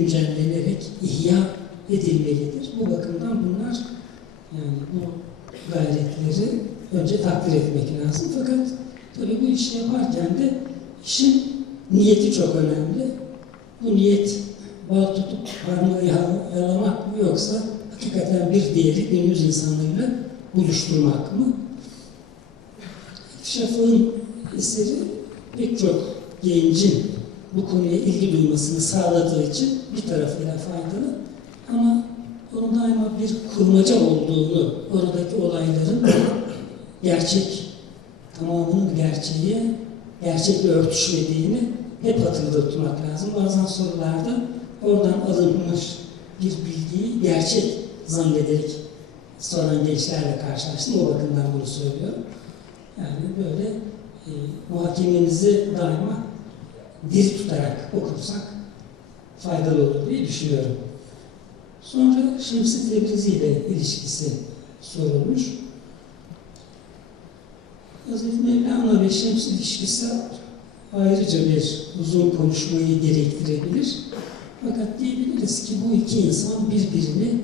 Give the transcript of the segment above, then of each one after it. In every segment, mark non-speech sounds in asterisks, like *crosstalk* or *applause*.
güncellenerek ihya edilmelidir. Bu bakımdan bunlar yani bu gayretleri önce takdir etmek lazım. Fakat tabii bu işi yaparken de işin niyeti çok önemli. Bu niyet bal tutup parmağı yala- yalamak mı yoksa hakikaten bir diğeri günümüz insanlarıyla buluşturmak mı? Şafak'ın eseri pek çok gencin bu konuya ilgi duymasını sağladığı için bir tarafıyla faydalı ama onun daima bir kurmaca olduğunu, oradaki olayların *coughs* gerçek, tamamının gerçeğe, gerçekle örtüşmediğini hep hatırda tutmak lazım. Bazen sorularda oradan alınmış bir bilgiyi gerçek zannederek soran gençlerle karşılaştım. O bakımdan bunu söylüyorum. Yani böyle e, muhakememizi daima diri tutarak okursak faydalı olur diye düşünüyorum. Sonra Şems-i Tebrizi ile ilişkisi sorulmuş. Hazreti Mevlana ve Şems ilişkisi ayrıca bir uzun konuşmayı gerektirebilir. Fakat diyebiliriz ki bu iki insan birbirini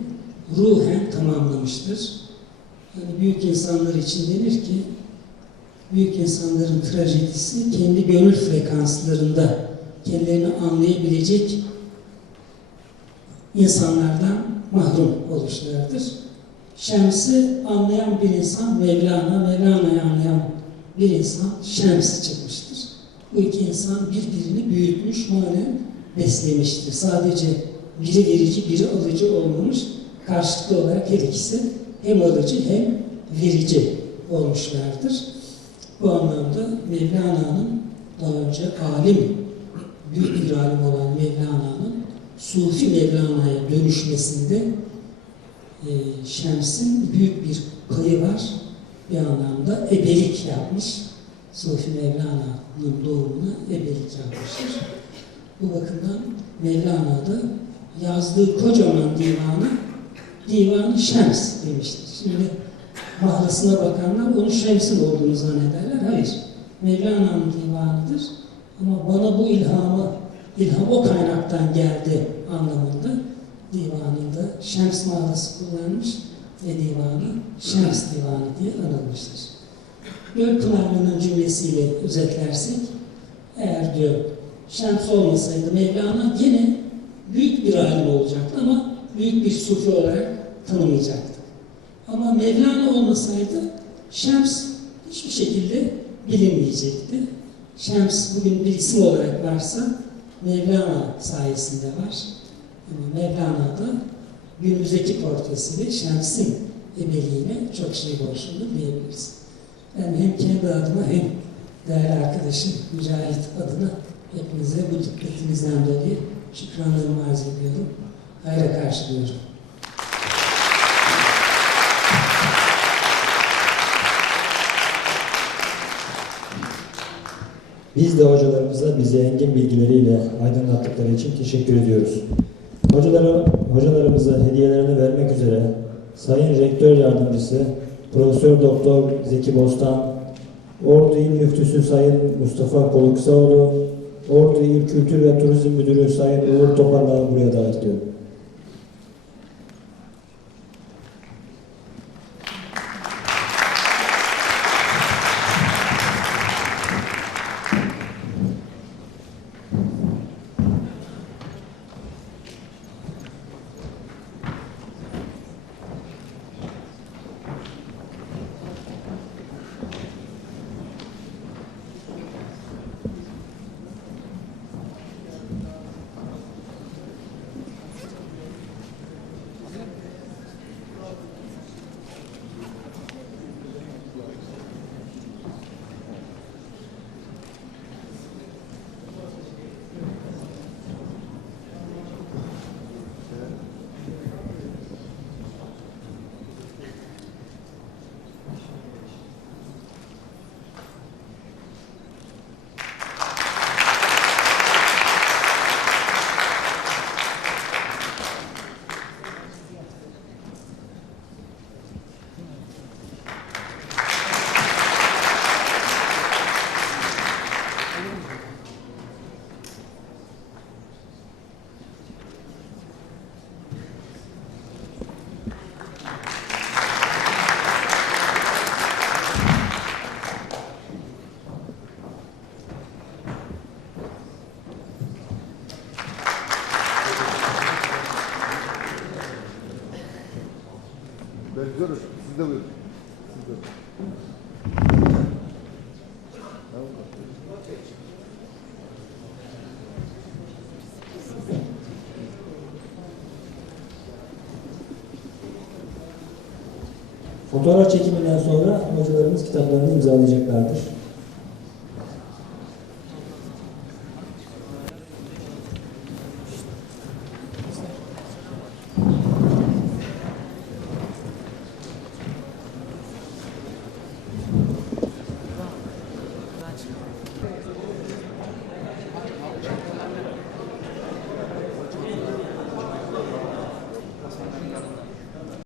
ruhen tamamlamıştır. Yani büyük insanlar için denir ki büyük insanların trajedisi kendi gönül frekanslarında kendilerini anlayabilecek insanlardan mahrum oluşlardır. Şems'i anlayan bir insan Mevlana, Mevlana'yı anlayan bir insan Şems çıkmıştır. Bu iki insan birbirini büyütmüş, manen beslemiştir. Sadece biri verici, biri alıcı olmamış. Karşılıklı olarak her ikisi hem alıcı hem verici olmuşlardır. Bu anlamda Mevlana'nın daha önce alim, büyük bir alim olan Mevlana'nın Sufi Mevlana'ya dönüşmesinde e, Şems'in büyük bir payı var. Bir anlamda ebelik yapmış. Sufi Mevlana'nın doğumuna ebelik yapmıştır. Bu bakımdan Mevlana'da yazdığı kocaman divanı Divan-ı Şems demiştir. Şimdi mahlasına bakanlar onu Şems'in olduğunu zannederler. Hayır. Mevlana'nın divanıdır. Ama bana bu ilhamı, ilham o kaynaktan geldi anlamında divanında Şems mahlası kullanmış ve divanı Şems divanı diye anılmıştır. Gölpınarlı'nın cümlesiyle özetlersek, eğer diyor Şems olmasaydı Mevlana yine büyük bir alim olacaktı ama büyük bir sufi olarak tanımayacaktı. Ama Mevlana olmasaydı Şems hiçbir şekilde bilinmeyecekti. Şems bugün bir isim olarak varsa Mevlana sayesinde var. Ama Mevlana'da günümüzdeki portresiyle Şems'in ebeliğine çok şey borçludur diyebiliriz. Ben hem kendi adıma hem değerli arkadaşım Mücahit adına hepinize bu dikkatinizden dolayı şükranlarımı arz ediyorum. Hayra karşılıyorum. Biz de hocalarımıza bize engin bilgileriyle aydınlattıkları için teşekkür ediyoruz. Hocalara, hocalarımıza hediyelerini vermek üzere Sayın Rektör Yardımcısı Profesör Doktor Zeki Bostan, Ordu İl Müftüsü Sayın Mustafa Koluksaoğlu, Ordu İl Kültür ve Turizm Müdürü Sayın Uğur Toparlan'ı buraya davet ediyorum. Bekliyoruz. Siz de buyurun. Siz de. Fotoğraf çekiminden sonra hocalarımız kitaplarını imzalayacaklardır.